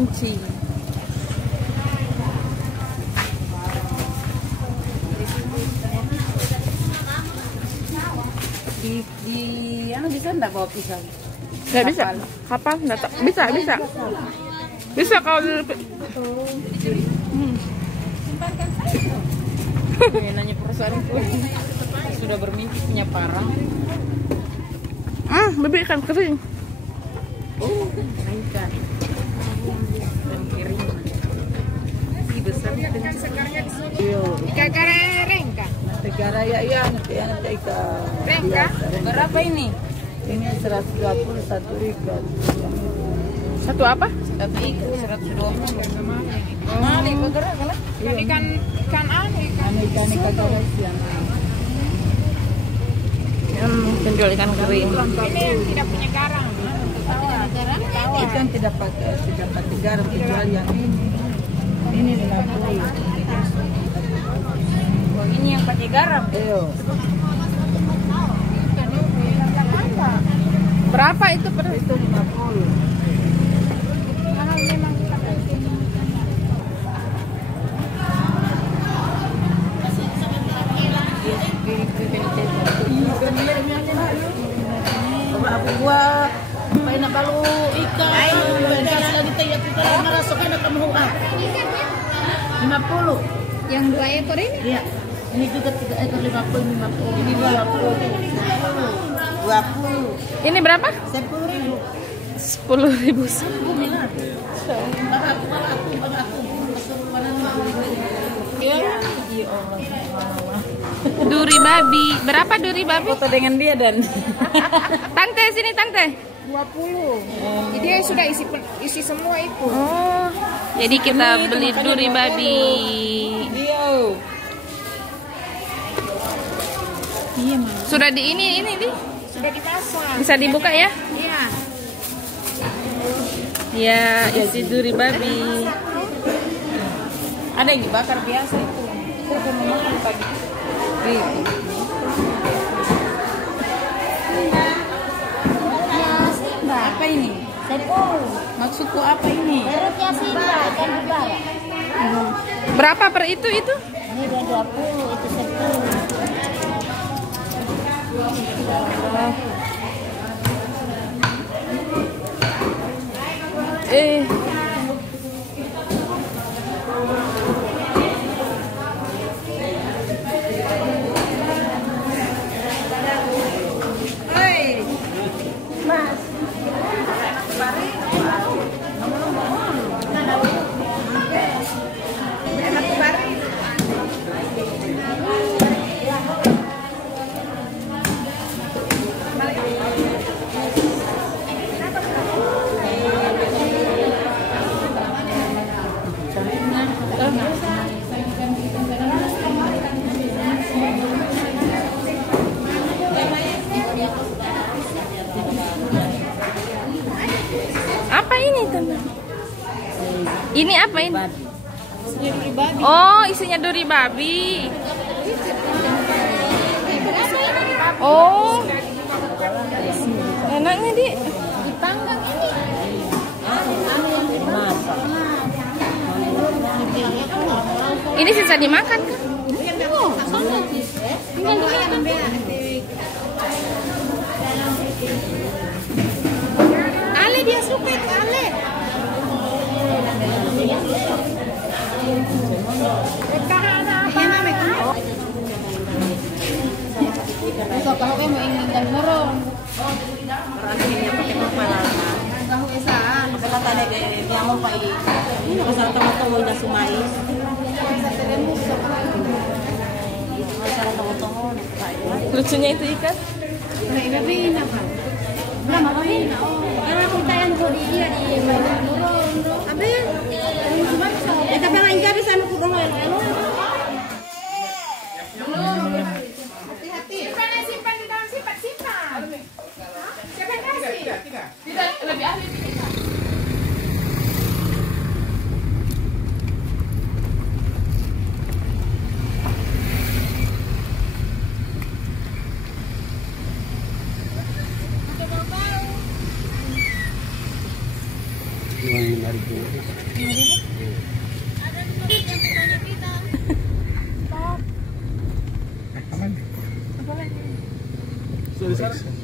panci. Anu bisa enggak bawa pisau? Nggak bisa. Kapal nggak bisa, bisa. Bisa kalau Nanya perusahaan sudah bermimpi punya parang. bebek ikan kering. Oh, ikan. Dan kering. Ini besarnya dengan sekarnya di sini. Ikan kareng kan? Negara ya nanti ikan. Rengka? Berapa ini? Ini 121 ikan. Satu apa? Satu ikan 120. Mali bergerak kan? Ikan aneh kan? Ikan yang Penjual ikan kering. Ini yang tidak punya garam. ikan tidak pakai garam kecuali yang ini 50. Oh, ini yang pakai garam. Iya. Berapa itu per? Itu 50. Aku buat main balu ikan. Lagi tanya kita merasukkan ke muka. 50. Yang 2 ekor ini? Iya. Ini juga 3 ekor 50. Ini 20. 20. Ini berapa? 10.000. 10.000. Duri babi. Berapa duri babi? Foto dengan dia dan Tante sini tante. 20. Jadi dia sudah isi semua itu. Oh. Jadi kita beli duri babi. dia. Iya, Mas. Sudah di ini di. Sudah dipasang. Bisa dibuka ya? Iya. Ya, isi duri babi. Ada yang dibakar biasa itu. Itu kan makan pagi. Apa ini? Maksudku apa ini? Berapa per itu? Ini dia 20, itu 10. Apa ini teman? Ini apa ini? Duri babi. Oh, isinya duri babi. Oh, enaknya di. Dipanggang ini. Ini sisa dimakan kan? Ale dia suka itu ale. Ito tahu kayo maingindan mo ron. Tahu isaan. Tadi dia mau pai. Ini pasal temu-temu dah sumais. Pasal temu-temu Lucunya itu ikan. Karena kita yang jodi dia di murong. Abel. Tapi ang ingka bisa mo kurang elo. Hati-hati. Simpan di dalam simpan. Siapa yang kasih? Tidak lebih ahli ini.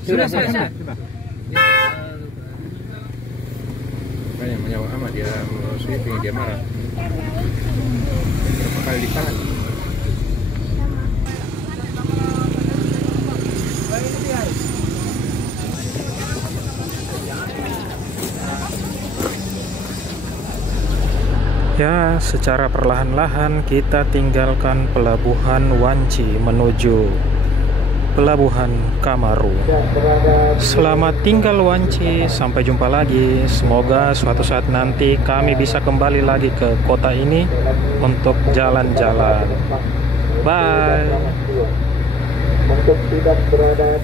Sudah. Banyak menyawa amat dia sweeping, dia marah. Berapa kali ditahan? Ya, secara perlahan-lahan kita tinggalkan pelabuhan Wanci menuju pelabuhan Kamaru. Selamat tinggal Wanci, sampai jumpa lagi. Semoga suatu saat nanti kami bisa kembali lagi ke kota ini untuk jalan-jalan. Bye. Untuk tidak berada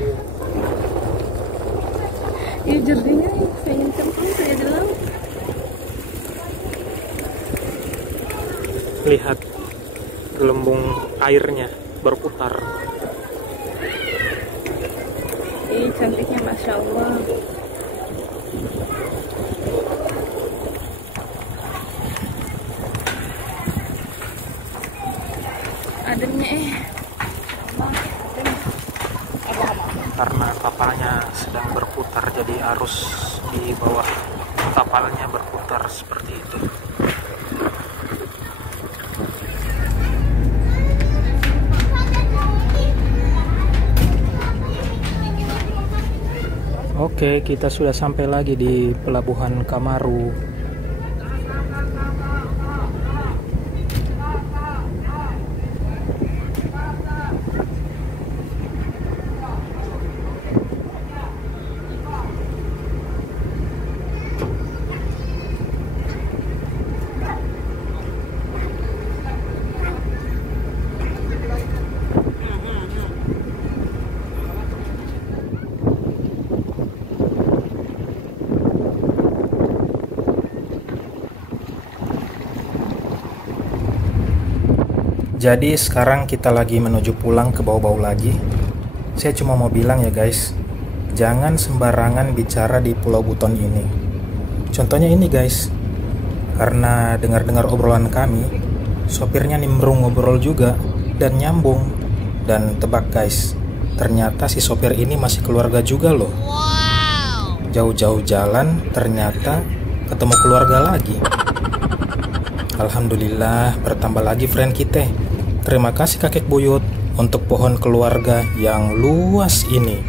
di jadinya pengen cemplung saya di laut. Lihat gelembung airnya berputar. Ih, cantiknya Masya Allah. Ademnya Karena kapalnya sedang berputar, jadi arus di bawah kapalnya berputar seperti itu. Oke, kita sudah sampai lagi di pelabuhan Kamaru. Jadi sekarang kita lagi menuju pulang ke Bau-Bau lagi. Saya cuma mau bilang ya guys, jangan sembarangan bicara di Pulau Buton ini. Contohnya ini guys, karena dengar-dengar obrolan kami, sopirnya nimbrung ngobrol juga dan nyambung. Dan tebak guys, ternyata si sopir ini masih keluarga juga loh. Jauh-jauh jalan ternyata ketemu keluarga lagi. Alhamdulillah bertambah lagi friend kita. Terima kasih kakek buyut untuk pohon keluarga yang luas ini.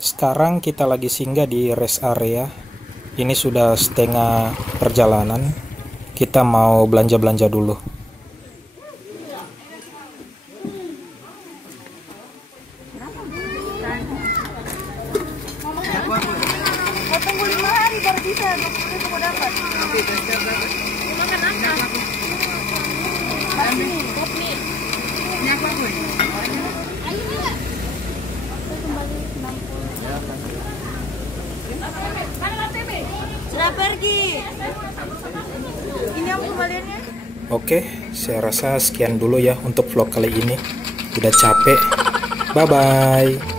Sekarang kita lagi singgah di rest area. Ini sudah setengah perjalanan. Kita mau belanja-belanja dulu. Tunggu 5 hari baru bisa, mau dapat. Makan apa? Ini apa gue? Sudah pergi. Ini yang kembaliannya. Oke, saya rasa sekian dulu ya untuk vlog kali ini. Udah capek. Bye-bye.